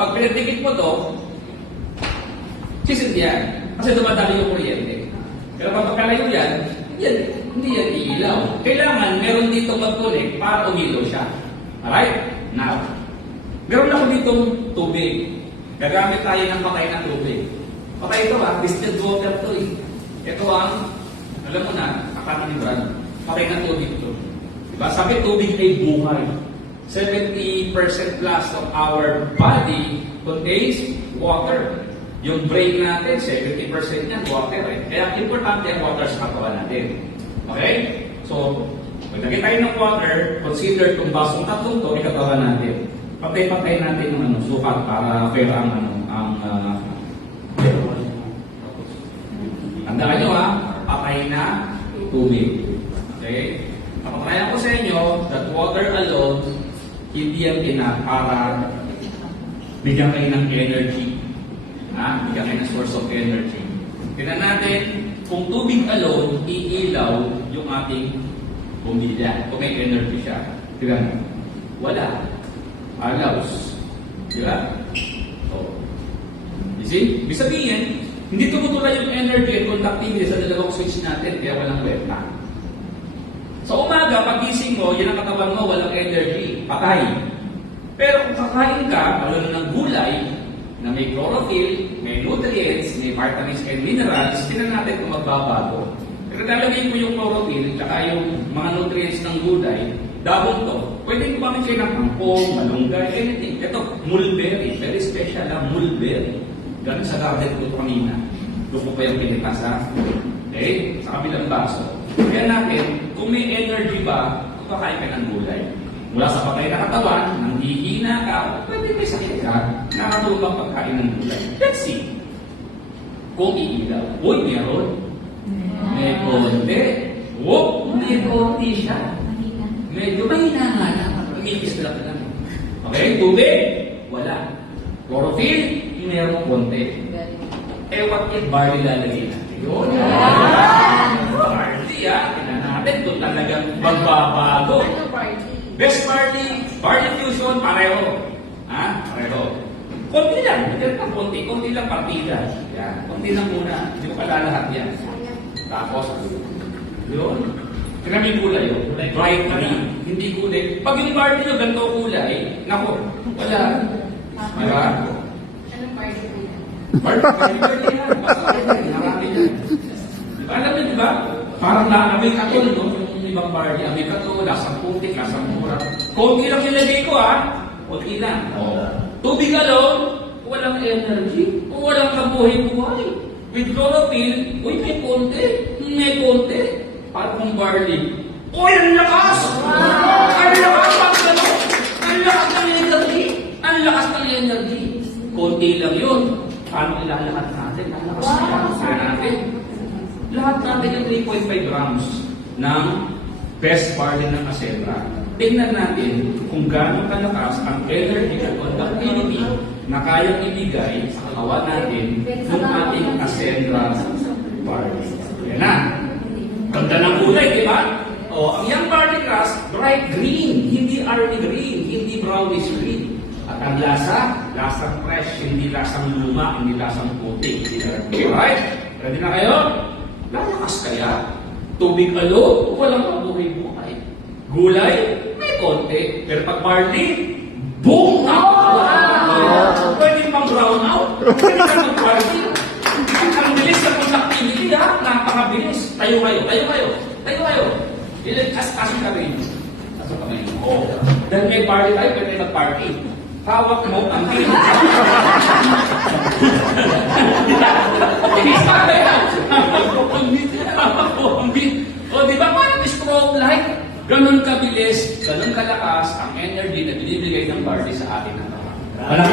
Pag pinagdikit mo to, sisindi yan. Kasi dumadali yung kuryente. Pero pag pagkalayo yan, hindi yan iilaw. Kailangan meron dito mag-connect para umilaw siya. Alright? Now, meron ako ditong tubig. Gagamit tayo ng patay ng tubig. Patay ito distilled water to eh. Ito ang, alam mo na, akala ni Brad, patay ng tubig ito. Diba? Sabi tubig ay buhay. 70% plus of our body contains water. Yung brain natin, 70% yan, water eh. Kaya importante ang water sa katawan natin. Okay? So, maglagay tayo ng water, consider itong basong tatlong to, katawan natin. Patay-patay natin yung sukat para fair ang tandaan nyo patay na tubig. Okay? Papatayan ko sa inyo that water alone, hindi yan para bigyan kayo ng energy. Bigyan kayo ng source of energy. Tignan natin, kung tubig alone, iilaw yung ating bumilya. Kung may energy siya. Tignan, wala. Allows. Diba? So, you see? Ibig sabihin, hindi tumutulay yung energy at conductivity sa dalawang switch natin, kaya walang kwenta. Sa umaga, pagising mo, yan ang katawan mo, walang energy. Patay. Pero kung kakain ka, lalo na ng gulay, na may chlorophyll, may nutrients, may vitamins and minerals, tingnan natin kung magbabago. Pero lalagay mo yung chlorophyll, tsaka yung mga nutrients ng gulay, dahon to. Pwede gumamit kayo ng kangkong, malunggay, anything. Ito, mulberry. Very special na mulberry. Ganun sa garden ko kanina. Gusto pa yung pinitas Okay? Sa kabilang baso. Kaya natin, kung may energy ba, kung kakain ka ng gulay. Mula sa patay na katawan, nang hihina ka, pwede may sakit ka, nakatulong pagkain ng gulay. Let's see. Kung iilaw. Uy, meron. May konti. May konti siya. Medyo mahina nga na. Umikis na lang. Okay? Tubig? Wala. Chlorophyll? Meron konti. What if barley lalagay natin? Yun. Barley tingnan natin. Ito talagang magbabago. Best barley, barley fusion, pareho. Pareho. Konti lang. Hindi lang konti. Konti lang partida. Yan. Konti lang muna. Hindi ko kalalahat yan. Tapos, yun. Tingnan yung kulay yun. Bright green. Hindi kulay. Pag yung barley nyo, ganito kulay, naku, wala. Diba? Anong barley po yan? Barley yan. Marami yan. Alam niyo diba? Parang amoy katol, no? Yung ibang barley, amoy katol, lasang putik, lasang mura. Konti lang nilagay ko, konti lang. Tubig alone, walang energy, walang kabuhay-buhay. With chlorophyll, may konti, may konti. Parang barley. Ang lakas! Ang lakas ng gano'n! Ang lakas ng energy! Ang lakas ng energy! Konti lang yun. Paano ilalahat natin? Ang lakas natin. Lahat natin yung 3.5 grams ng best barley ng Acebra. Tingnan natin kung gaano kalakas ang energy at conductivity na kayang ibigay sa katawan natin ng ating Acebra barley. Yan na. Ganda ng kulay, di ba? Ang young barley grass, bright green, hindi early green, hindi brownish green. At ang lasa, lasang fresh, hindi lasang luma, hindi lasang puti. Alright? Ready na kayo? Lalakas kaya? Tubig alone, walang kabuhay-buhay. Gulay, may konti. Pero pag barley, boom! Pwede pang brown out. Pwede ka mag-barley. Ang bilis na conductivity, napakabilis. Tayo kayo. Kasi kami. Kaso kami. Dahil may party tayo, pwede mag-party. Hawak mo ang pin. Hindi sa akin. Hawak mo ang pin. Di ba parang strobe light? Ganon kabilis, ganon kalakas ang energy na binibigay ng party sa atin. Walang